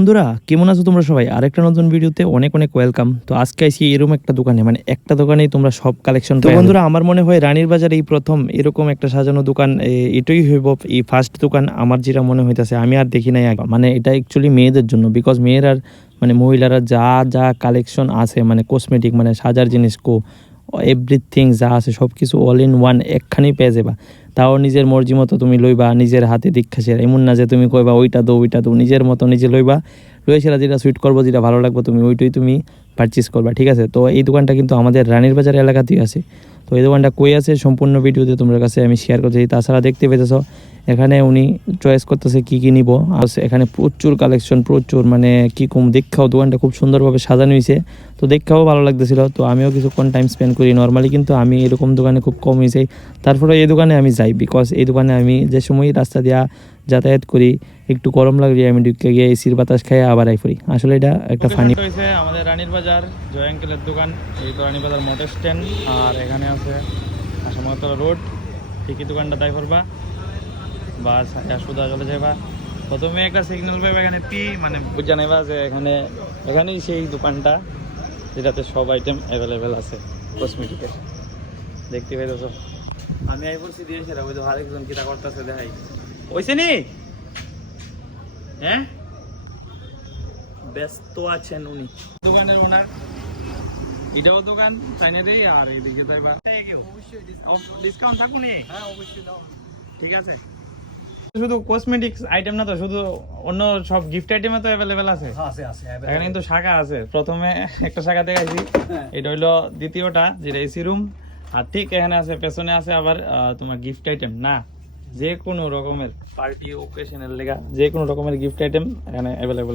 বন্ধুরা কেমন আছো তোমরা সবাই? আরেকটা নতুন ভিডিওতে অনেক অনেক ওয়েলকাম। তো আজকে আইছি এরকম একটা দোকানে, মানে একটা দোকানেই তোমরা সব কালেকশন পাবে। বন্ধুরা আমার মনে হয় রানীর বাজারে এই প্রথম এরকম একটা সাজানো দোকান, এটাই হইব এই ফার্স্ট দোকান আমার যেটা মনে হইতাছে। আমি আর দেখি নাই আগে, মানে এটা অ্যাকচুয়ালি মেয়েদের জন্য, বিকজ মেয়েরা মানে মহিলারা যা যা কালেকশন আছে, মানে কসমেটিক মানে সাজার জিনিস এভরিথিং যা আছে সব কিছু অল ইন ওয়ান একখানেই পেয়ে যাবা। তাও নিজের মর্জি মতো তুমি লইবা, নিজের হাতে দীক্ষা শেয়ার, এমন না যে তুমি কইবা ওইটা দো নিজের মতো নিজে লইবা, লইয়া সেটা যেটা সুইট করবো, যেটা ভালো লাগবে তুমি ওইটাই তুমি পারচেস করবা, ঠিক আছে? তো এই দোকানটা কিন্তু আমাদের রানীর বাজার এলাকাতেই আছে। তো এই দোকানটা কই আছে সম্পূর্ণ ভিডিওতে তোমার কাছে আমি শেয়ার করছি। তাছাড়া দেখতে পেতেছ এখানে উনি চয়েস করতেছে কি কি নিব। আর এখানে প্রচুর কালেকশন, প্রচুর, মানে কি কম, দেখাও দোকানটা খুব সুন্দরভাবে সাজানো হয়েছে। তো দেখাও ভালো লাগতেছিল। তো আমিও কিছুক্ষণ টাইম স্পেন্ড করি। নর্মালি কিন্তু আমি এরকম দোকানে খুব কমই যাই, তারপরে এই দোকানে আমি যাই, বিকজ এই দোকানে আমি যে সময় রাস্তা দিয়া যাতায়াত করি একটু গরম লাগলে আমি ঢুকে গিয়ে এসির বাতাস খাই আবার আই পড়ি। আসলে এটা একটা ফানি হয়েছে। আমাদের রানীর বাজার জয় আঙ্কেলের দোকান, এই তো রানীর বাজার মোটর স্ট্যান্ড, আর এখানে আছে আসামতলা রোড। ঠিকই দোকানটা তাই করবা, বাস সুদা চলে যাবা। প্রথমে একটা সিগন্যাল পাইবা, এখানে পি মানে বুঝা নেবা যে এখানেই সেই দোকানটা যেটাতে সব আইটেম অ্যাভেলেবেল আছে কসমেটিকের। দেখতে পাইতেছ আমি আই বলছি দিয়েছি, ওই তো আরেকজন কিতা করতেছে দেখাই ওইছে নি। হ্যাঁ ব্যস্ত আছেন উনি, দোকানের ওনার। এটাও দোকান চাইনারই, আর এদিকে যাইবা ডিসকাউন্ট থাকুনি। হ্যাঁ অবশ্যই দাও, ঠিক আছে। শুধু কসমেটিক্স আইটেম না তো, শুধু অন্য সব গিফট আইটেমে তো অ্যাভেলেবেল আছে। এখানে কিন্তু শাখা আছে। প্রথমে একটা শাখা দেখাইছি, এটা হইলো দ্বিতীয়টা, যেটা এসি রুম। আর ঠিক এখানে আছে, পেছনে আছে আবার তোমার গিফট আইটেম, না যে কোনো রকমের পার্টি ওকেশনের লেগা যে কোনো রকমের গিফট আইটেম এখানে অ্যাভেলেবেল।